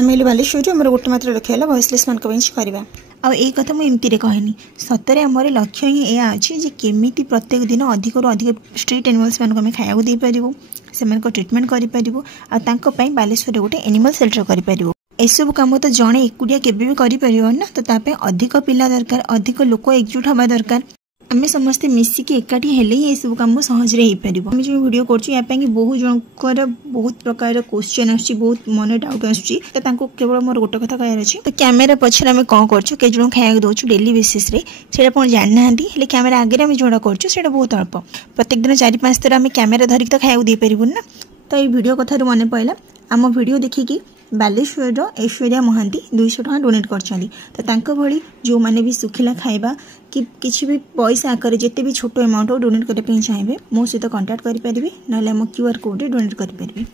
आम बालेश्वर आम गोटे मात्र लक्ष्य है भॉइसलेस मान करवा आई कथा मुझे कहनी सतरे आम लक्ष्य ही यह अच्छे कि केमी प्रत्येक दिन अधिक अधिक स्ट्रीट एनिमल्स मानक आम खाया देपारू से ट्रिटमेंट करें बालेश्वर गोटे एनिमल सेल्टर करूँ एसबू कम तो जड़े एकुटिया केबे भी कर ना तो ताप अधिक पिला दरकार अधिक लोक एकजुट हवा दरकार आम समस्ते मिसिकी एकाठी हेले ही सब कम सहजरे हो पार। आम जो वीडियो कर बहुत जनकर बहुत प्रकार क्वेश्चन आस बहुत मन डाउट आसवल मोर गोटे कथा कहार अच्छे तो कैमेरा पछे आम कौन कर जन खाया दौर डेली बेसीस से जानना कैमेरा आगे आम जोड़ा कर बहुत अल्प प्रत्येक दिन 4-5 थर आम कैमेरा धरिक तो खाया दे पारूँ ना। तो ये वीडियो कथार मन पड़ा आम वीडियो देखिकी बालेश्वर ऐश्वर्या महांती 200 टଙ୍କା डोनेट कर भली जो मैंने भी सुखिला खाइबा कि किसी भी पैसा आकर जिते भी छोट अमाउंट डोनेट करने चाहिए मो सहित कांटेक्ट करेंगे ना क्यूआर कोड डोनेट करेंगे।